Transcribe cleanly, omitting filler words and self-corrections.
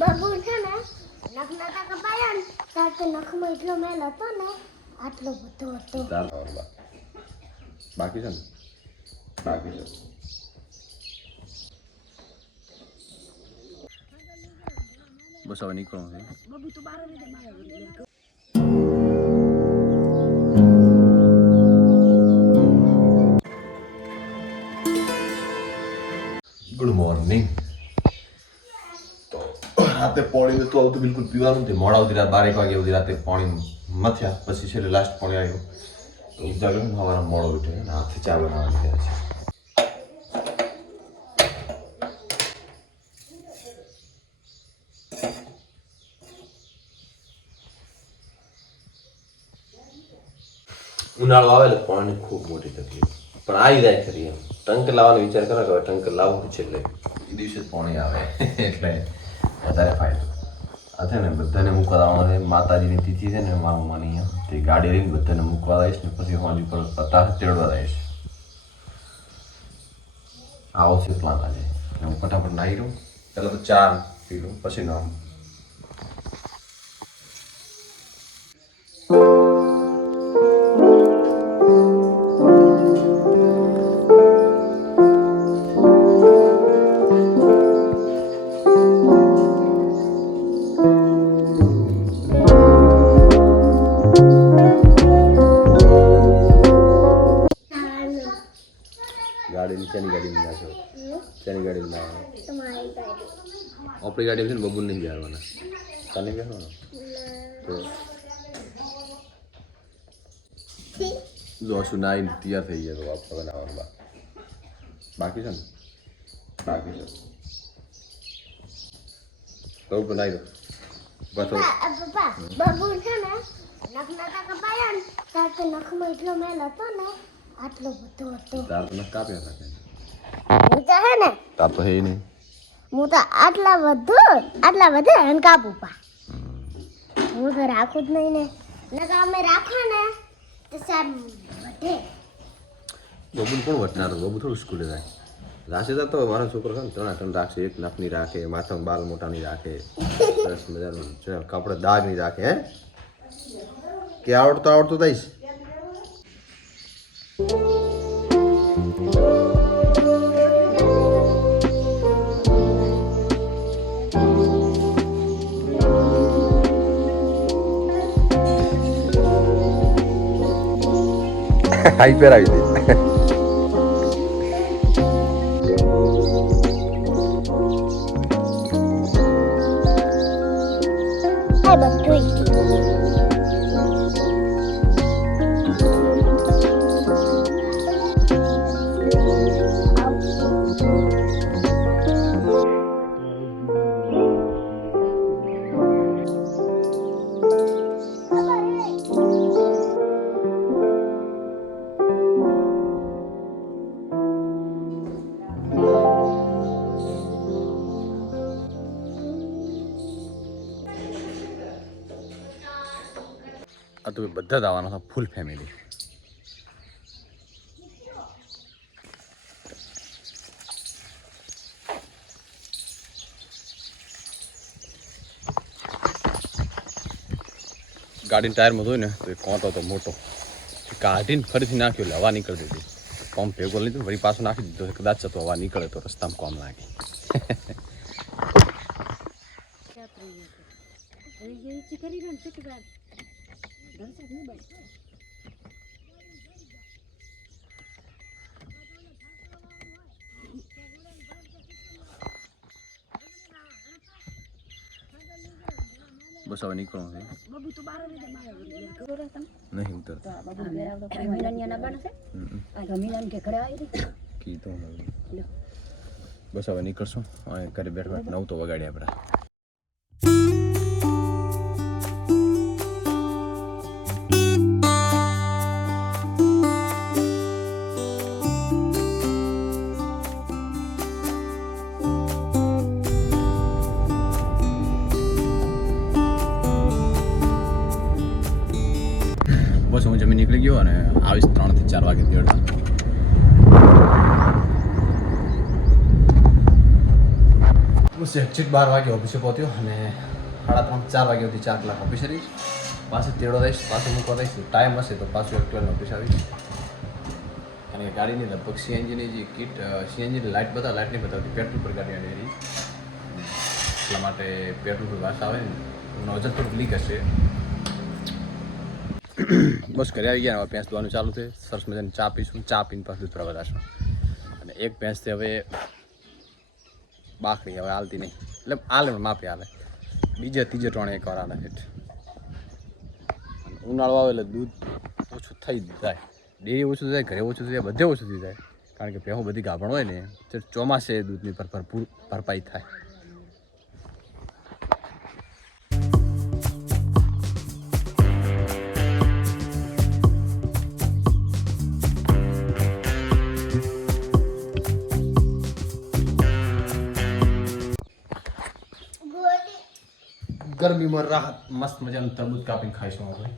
બાબુ છે ને નખ નતા કપાયા ને તાર તો નખમાં એટલો મેલ હતો ને આટલો બધો હતો. બાકી છે ને બાકી છે. બસ હવે નીકળવું છે. બાબુ તો બાર રીતે મારે ગુડ મોર્નિંગ. તો રાતે પાણી નતું આવતું બિલકુલ પીવાનું નથી. મોડા સુધી રાત 12 વાગે સુધી રાતે પાણી મથ્યા પછી છેલ્લે લાસ્ટ પાણી આવ્યું તો ઉજાગર સવારે મોડો ઉઠ્યો ને હાથથી ચા બનાવવાની છે. ઉનાળો આવે એટલે પાણી ખૂબ મોટી તકલીફ પણ આવી જાય ખરી એમ. ટંકર લાવવાનો વિચાર કરો કે હવે ટંકર લાવવું છે એટલે એ દિવસે જ પાણી આવે એટલે વધારે ફાયદો. આ છે ને બધાને મૂકવા આવવાનું છે. માતાજીની તિથિ છે ને મારા મમ્માની અહીંયા તે ગાડી લઈને બધાને મૂકવા આવીશ ને પછી હોજી પર પતાસ તેડવા આવીશ. આવો છે પ્લાન આજે. હું ફટાફટ નાહી લઉં, પહેલાં તો ચા પી લઉં પછી નામ. ગાડી નીચેની ગાડીમાં નાખો. શેની ગાડીમાં નાખો? તમારી ગાડી. આપણી ગાડી છે ને બબુને નહીં બેસવાના. તને બેસવાના તો જો શું નાઈને તૈયાર થઈ ગયા તો વાપસ બનાવવાનું બાકી છે ને બાકી છે. તો બનાવી દો બસ. પપ્પા બાબુ છે ને નખ નતા કપાયા ને તાર તો નખમાં એટલો મેલ હતો ને આટલો બધો હતો. તાર તો નખ કાપ્યા હતા. હું તો હે ને તાર તો હે નહીં. હું તો આટલા વધુ હન કાપું પા. હું તો રાખું જ નહીં ને નકા અમે રાખા ને તો સાહેબ વધે. બબુને કોણ વટનાર? બબુ થોડું સ્કૂલે જાય. રાશે જતો મારો છોકરો છે ને ત્રણ રાખશે. એક નખની રાખે, માથામાં બાલ મોટાની રાખે, સરસ મજાનું કપડે દાગ નહીં રાખે. હે કે આવડતું દઈશ. હાઈ પહેરાવી દે. આ બધું આ તો બધા જ આવવાના હતા ફૂલ ફેમિલી. ગાડીના ટાયરમાં જોયું ને તો એ કોંટો હતો મોટો કાઢીને ફરીથી નાખ્યો એટલે હવા નીકળી દીધી. પંપ ભેગો લીધો વળી પાછો નાખી દીધો. કદાચ તો હવા નીકળે તો રસ્તામાં કોમ લાગે. બસ હવે નીકળવું છે. બાબુ તો બાર રીતે મારે નહીં ઉતરતા. કીધું બસ હવે નીકળશું. ઘરે બેઠા 9 તો વગાડ્યા આપણે. બસ હું જમીન નીકળી ગયો અને આવીશ 3 થી 4 વાગે તેડતા. બસ એક્ઝેક્ટ 12 વાગે ઓફિસે પહોંચ્યો અને 3:30 4 વાગ્યા સુધી 4 કલાક ઓફિસે રહીશ. પાછું તેડો રહીશ, પાછું મૂકવા રહીશ. ટાઈમ હશે તો પાછું એકટીવાની ઓફિસ આવીશ. અને ગાડીની લગભગ સીએનજીની જે કિટ સીએનજીની લાઇટ નહીં બતાવતી, પેટ્રોલ પર ગાડી આવી રહી. એટલા માટે પેટ્રોલ પર વાસ આવે ને નોઝલ થોડુંક લીક હશે. બસ ઘરે આવી ગયા. હવે ભેંસ દોવાનું ચાલુ છે. સરસ મજાની ચા પીશું. ચા પીને પાછું દૂધ ભરવા જશું. અને એક ભેંસથી હવે બાકરી હવે હાલતી નહીં, એટલે હાલે માપે હાલે. બીજે ત્રીજે ત્રણે એકવાર હાલે હેઠ. ઉનાળો આવે એટલે દૂધ ઓછું થઈ જ જાય. ડેરી ઓછું થઈ જાય, ઘરે ઓછું થઈ જાય, બધે ઓછું થઈ જાય. કારણ કે ભેહું બધી ગાભણ હોય ને તો ચોમાસે દૂધની ભરપૂર ભરપાઈ થાય. ગરમીમાં રાહત, મસ્ત મજાનું તરબૂચ કાપીને ખાઈશું આપણે.